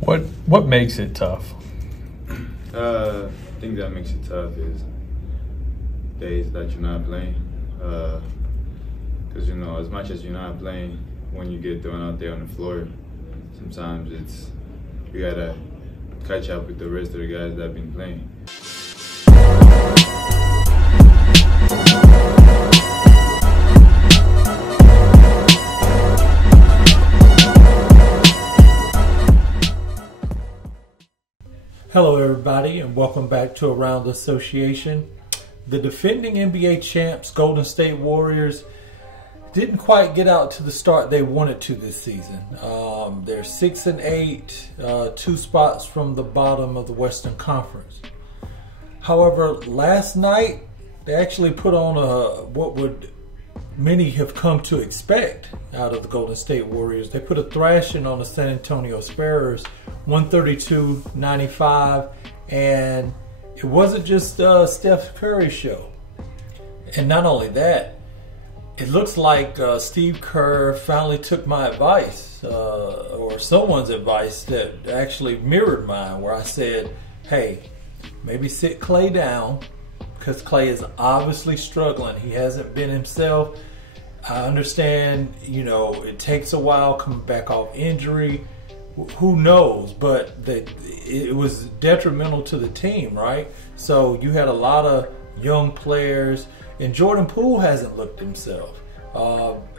What makes it tough? I think that makes it tough is days that you're not playing. Because, as much as you're not playing, when you get thrown out there on the floor, sometimes you gotta catch up with the rest of the guys that have been playing. Hello everybody and welcome back to Around the Association. The defending NBA champs, Golden State Warriors, didn't quite get out to the start they wanted to this season. They're 6-8, 2 spots from the bottom of the Western Conference. However, last night they actually put on what would many have come to expect out of the Golden State Warriors. They put a thrashing on the San Antonio Spurs, 132-95, and it wasn't just Steve Kerr's show. And not only that, it looks like Steve Kerr finally took my advice, or someone's advice that actually mirrored mine, where I said, hey, maybe sit Klay down, because Klay is obviously struggling. He hasn't been himself. I understand, it takes a while coming back off injury. Who knows? But it was detrimental to the team, right? So you had a lot of young players, and Jordan Poole hasn't looked himself.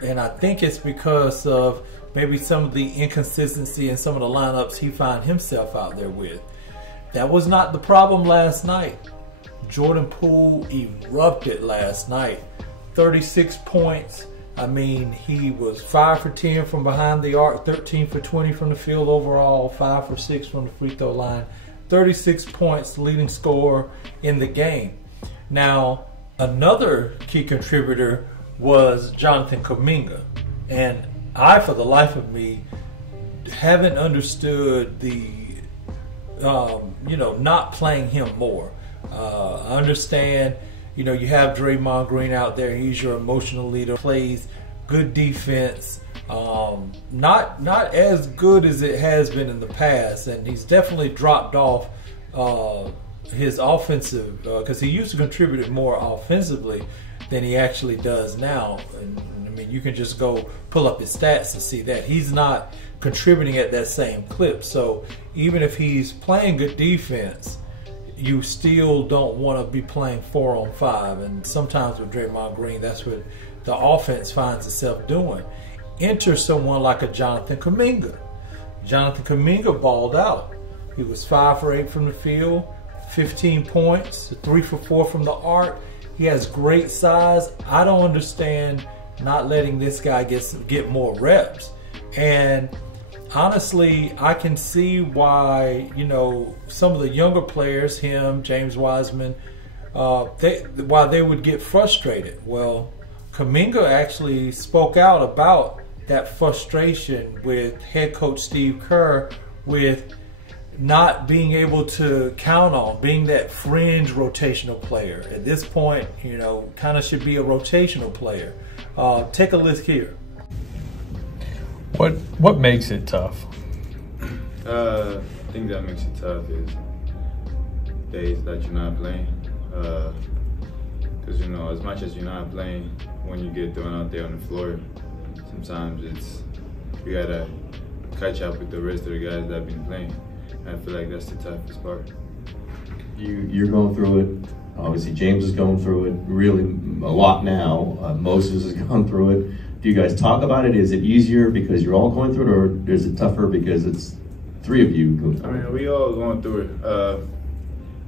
And I think it's because of maybe some of the inconsistency in some of the lineups he found himself out there with. That was not the problem last night. Jordan Poole erupted last night. 36 points. I mean, he was 5 for 10 from behind the arc, 13 for 20 from the field overall, 5 for 6 from the free throw line. 36 points, leading scorer in the game. Now, another key contributor was Johnathan Kuminga. And I, for the life of me, haven't understood the, not playing him more. I understand, you have Draymond Green out there. He's your emotional leader. Plays good defense. Not as good as it has been in the past, and he's definitely dropped off his offensive, because he used to contribute more offensively than he actually does now. And I mean, you can just go pull up his stats to see that he's not contributing at that same clip. So even if he's playing good defense, you still don't want to be playing 4-on-5, and sometimes with Draymond Green, that's what the offense finds itself doing. Enter someone like a Johnathan Kuminga. Johnathan Kuminga balled out. He was 5 for 8 from the field, 15 points, 3 for 4 from the arc. He has great size. I don't understand not letting this guy get more reps. And honestly, I can see why, some of the younger players, him, James Wiseman, why they would get frustrated. Well, Kuminga actually spoke out about that frustration with head coach Steve Kerr with not being able to count on being that fringe rotational player. At this point, kind of should be a rotational player. Take a look here. What makes it tough? I think that makes it tough is days that you're not playing. Because, as much as you're not playing, when you get thrown out there on the floor, sometimes you gotta catch up with the rest of the guys that have been playing. And I feel like that's the toughest part. You're going through it. Obviously, James is going through it really a lot now. Moses has gone through it. Do you guys talk about it? Is it easier because you're all going through it, or is it tougher because it's 3 of you going through it? I mean, we all going through it.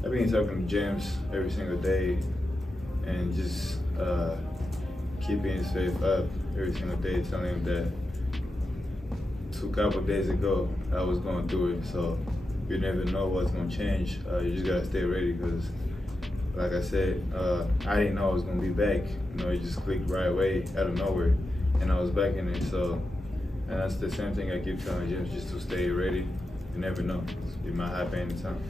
I've been talking to James every single day and just keeping his faith up every single day, telling him that a couple of days ago I was going through it, so you never know what's going to change. You just got to stay ready because, like I said, I didn't know I was going to be back. It just clicked right away out of nowhere, and I was back in it. So, and that's the same thing I keep telling James, just to stay ready. You never know. It might happen anytime.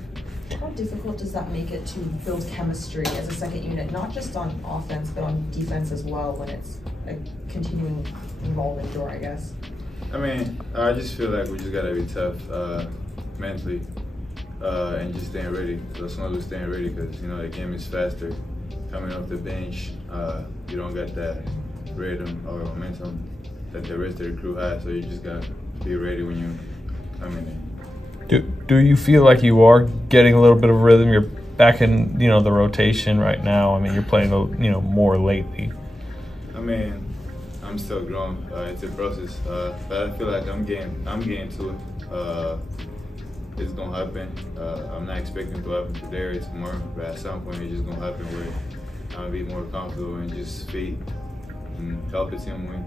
How difficult does that make it to build chemistry as a second unit, not just on offense, but on defense as well, when it's a continuing revolving door, I guess? I mean, I just feel like we just got to be tough. mentally, and just staying ready. So as long as we're staying ready, because the game is faster. Coming off the bench, you don't get that rhythm or momentum that the rest of the crew has. So you just gotta be ready when you come in there. Do you feel like you are getting a little bit of rhythm? You're back in the rotation right now. I mean, you're playing more lately. I mean, I'm still growing. It's a process, but I feel like I'm getting to it. It's gonna happen. I'm not expecting it to happen today or tomorrow, but at some point it's just gonna happen where I'm gonna be more comfortable and just fit and help the team win.